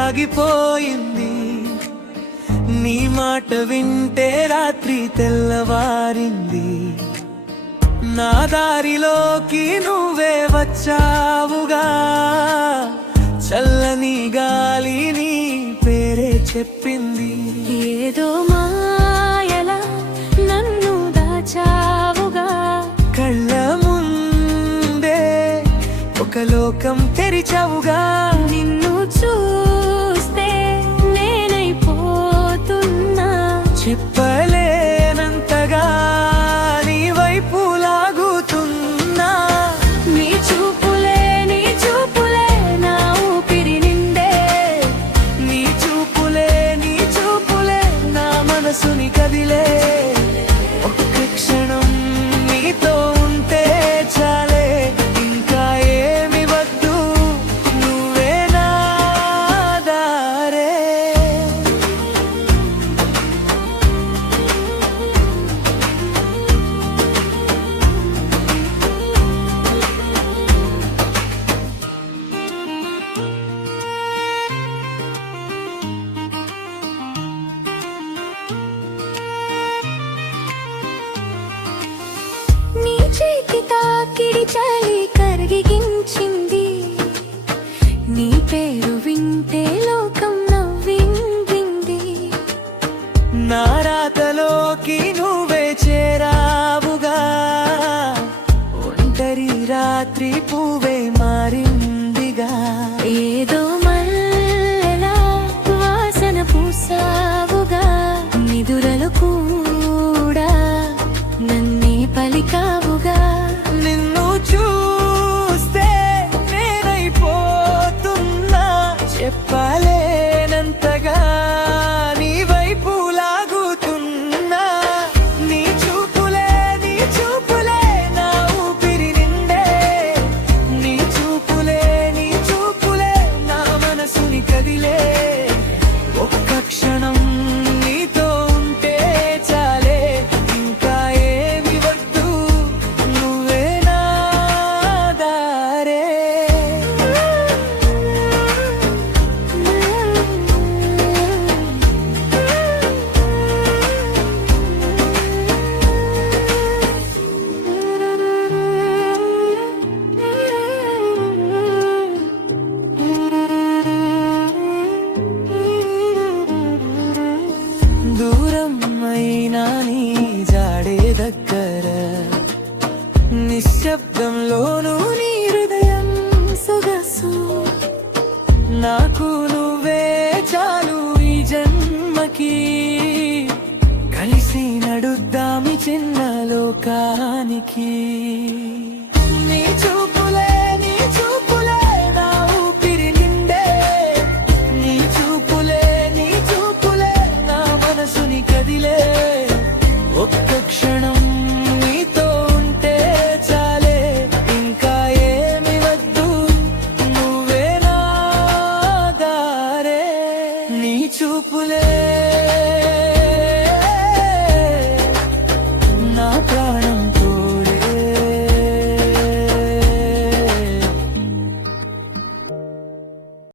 ఆగిపోయింది. నీ మాట వింటే రాత్రి తెల్లవారింది. నా దారిలోకి నువ్వే వచ్చావుగా, చల్లని గాలి నీ పేరే చెప్పింది. ఏదో మాయలా నన్ను దాచావుగా, కళ్ళ ముందే ఒక లోకం తెరిచావుగా. నిన్ను చూస్తే నేనైపోతున్నా, చెప్పలేనంతగా నీ వైపు లాగుతున్నా. నీ చూపులే నా ఊపిరి నిండే, నీ చూపులే నా మనసుని కదిలే. ఒక్క క్షణం నీతో ఉంటే చాలే, ఇంకా ఏమి వద్దు, నువ్వే నా దారే. నీ చేతి తాకిడి చలి కరిగించింది. నీ పేరు వింటే లోకం నవ్వింది. నా రాతలోకి నువ్వే చేరావుగా, ఒంటరి రాత్రి పువ్వే మారిందిగా. ఏదో మల్లెలా వాసన పూసావుగా, నిదురలు కూడా నన్నే పలికావుగా. నిన్ను చూస్తే నేనైపోతున్నా, చెప్పలేనంతగా నీ వైపు లాగుతున్నా. నీ చూపులే నా ఊపిరి నిండే, నీ చూపులే నా మనసుని కదిలే. ఒక్క క్షణం నీతో ఉంటే చాలే, ఇంకా ఏమి వద్దు, నువ్వే నా దారే. దూరం అయినా నీ జాడే దగ్గర, నిశ్శబ్దంలోనూ నీ హృదయం సొగసు. నాకు నువ్వే చాలు ఈ జన్మకి, కలిసి నడుద్దామి చిన్న లోకానికి.